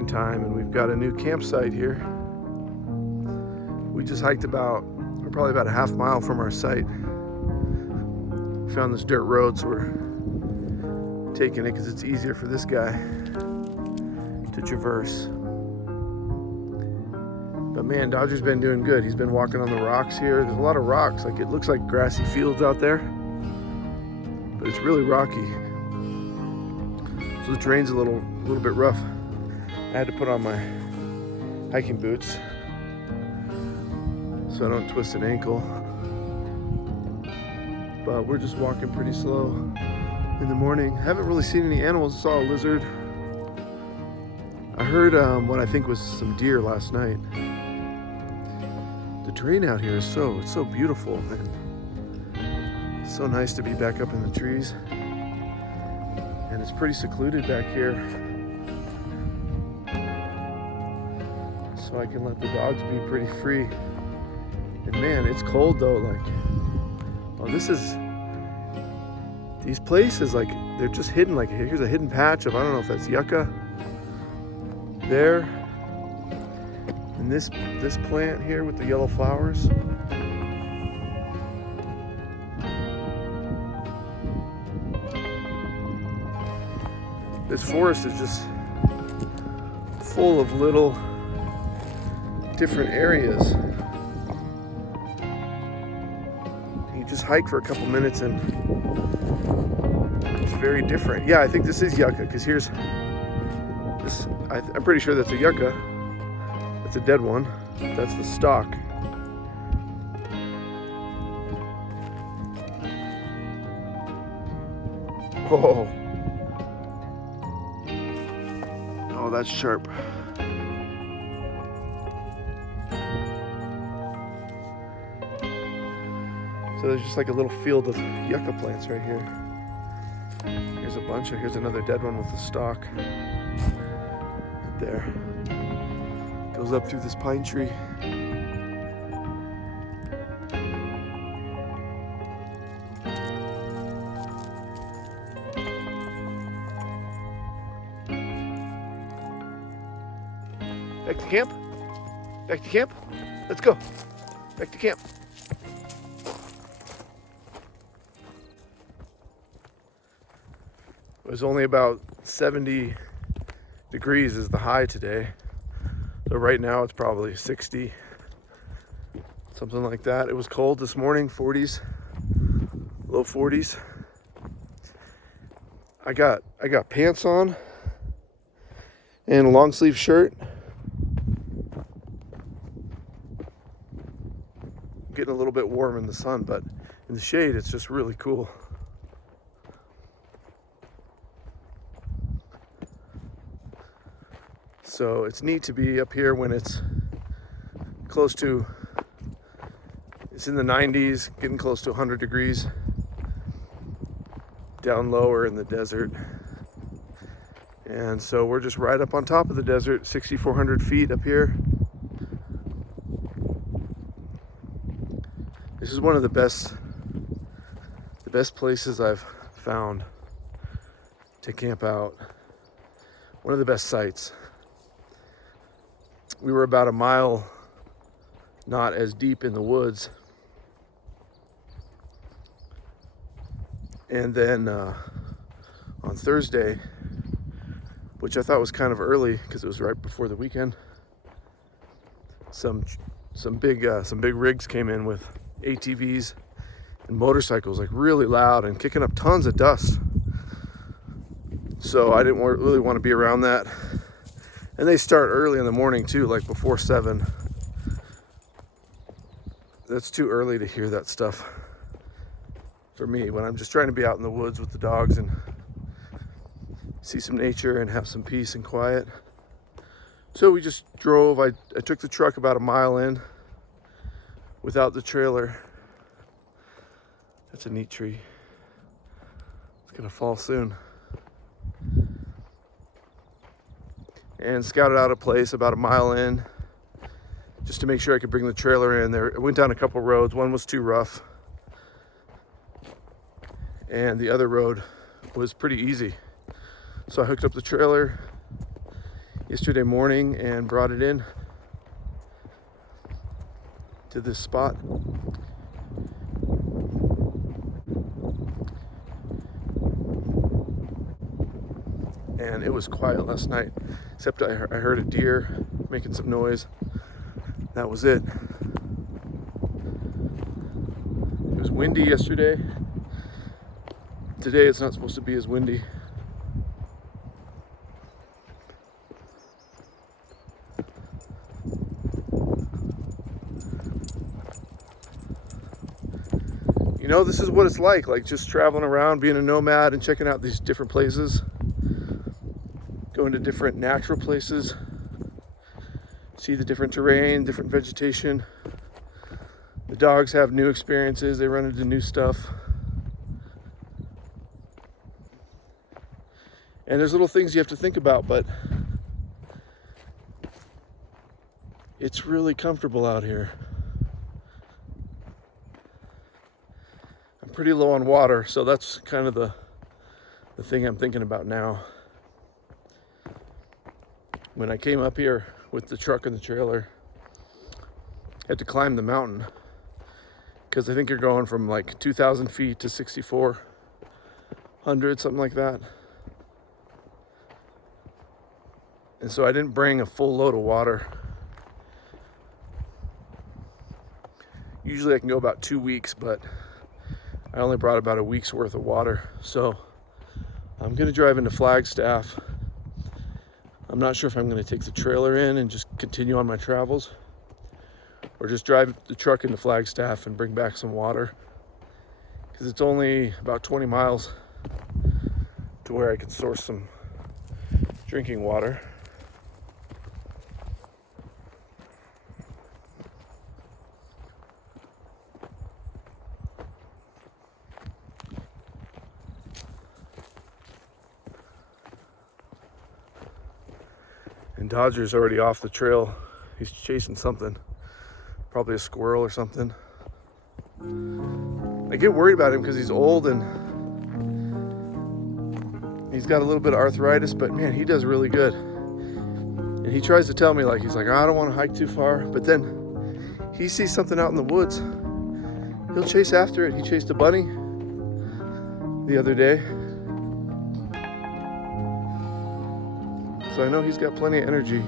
morning time, and we've got a new campsite here. We just hiked we're probably about a half mile from our site. We found this dirt road, so we're taking it because it's easier for this guy to traverse. But man, Dodger's been doing good. He's been walking on the rocks here. There's a lot of rocks. Like, it looks like grassy fields out there, but it's really rocky. So the terrain's a little bit rough. I had to put on my hiking boots so I don't twist an ankle. But we're just walking pretty slow in the morning. Haven't really seen any animals. Saw a lizard. I heard what I think was some deer last night. The terrain out here is so beautiful, and it's so nice to be back up in the trees. And it's pretty secluded back here, so I can let the dogs be pretty free. And man, it's cold though. Like, oh, these places, like, they're just hidden. Like, here's a hidden patch of, I don't know if that's yucca there, and this plant here with the yellow flowers. This forest is just full of little different areas. You just hike for a couple minutes and it's very different. Yeah, I think this is yucca, because here's this. I'm pretty sure that's a yucca. That's a dead one. That's the stalk. Whoa. Oh, that's sharp. So there's just like a little field of yucca plants right here. Here's a bunch. Here's another dead one with a stalk. Right there. Goes up through this pine tree. Back to camp? Back to camp? Let's go. Back to camp. It was only about 70 degrees is the high today. So right now it's probably 60, something like that. It was cold this morning, 40s, low 40s. I got pants on and a long sleeve shirt. Getting a little bit warm in the sun, but in the shade it's just really cool. So it's neat to be up here when it's in the 90s, getting close to 100 degrees. Down lower in the desert. And so we're just right up on top of the desert, 6,400 feet up here. This is one of the best places I've found to camp out. One of the best sites. We were about a mile not as deep in the woods. And then on Thursday, which I thought was kind of early because it was right before the weekend, some big rigs came in with ATVs and motorcycles, like really loud and kicking up tons of dust. So I didn't really want to be around that. And they start early in the morning too, like before 7. That's too early to hear that stuff for me when I'm just trying to be out in the woods with the dogs and see some nature and have some peace and quiet. So we just drove. I took the truck about a mile in without the trailer. That's a neat tree. It's gonna fall soon. And scouted out a place about a mile in just to make sure I could bring the trailer in there. I went down a couple roads. One was too rough and the other road was pretty easy. So I hooked up the trailer yesterday morning and brought it in to this spot. And it was quiet last night, except I heard a deer making some noise. That was it. It was windy yesterday. Today it's not supposed to be as windy. You know, this is what it's like just traveling around, being a nomad and checking out these different places. Going to different natural places, see the different terrain, different vegetation. The dogs have new experiences, they run into new stuff. And there's little things you have to think about, but it's really comfortable out here. I'm pretty low on water, so that's kind of the thing I'm thinking about now. When I came up here with the truck and the trailer, I had to climb the mountain because I think you're going from like 2,000 feet to 6,400, something like that. And so I didn't bring a full load of water. Usually I can go about 2 weeks, but I only brought about a week's worth of water. So I'm gonna drive into Flagstaff. I'm not sure if I'm going to take the trailer in and just continue on my travels, or just drive the truck into Flagstaff and bring back some water, because it's only about 20 miles to where I can source some drinking water. And Dodger's already off the trail. He's chasing something, probably a squirrel or something. I get worried about him because he's old and he's got a little bit of arthritis, but man, he does really good. And he tries to tell me, he's like, I don't want to hike too far, but then he sees something out in the woods, he'll chase after it. He chased a bunny the other day. So I know he's got plenty of energy.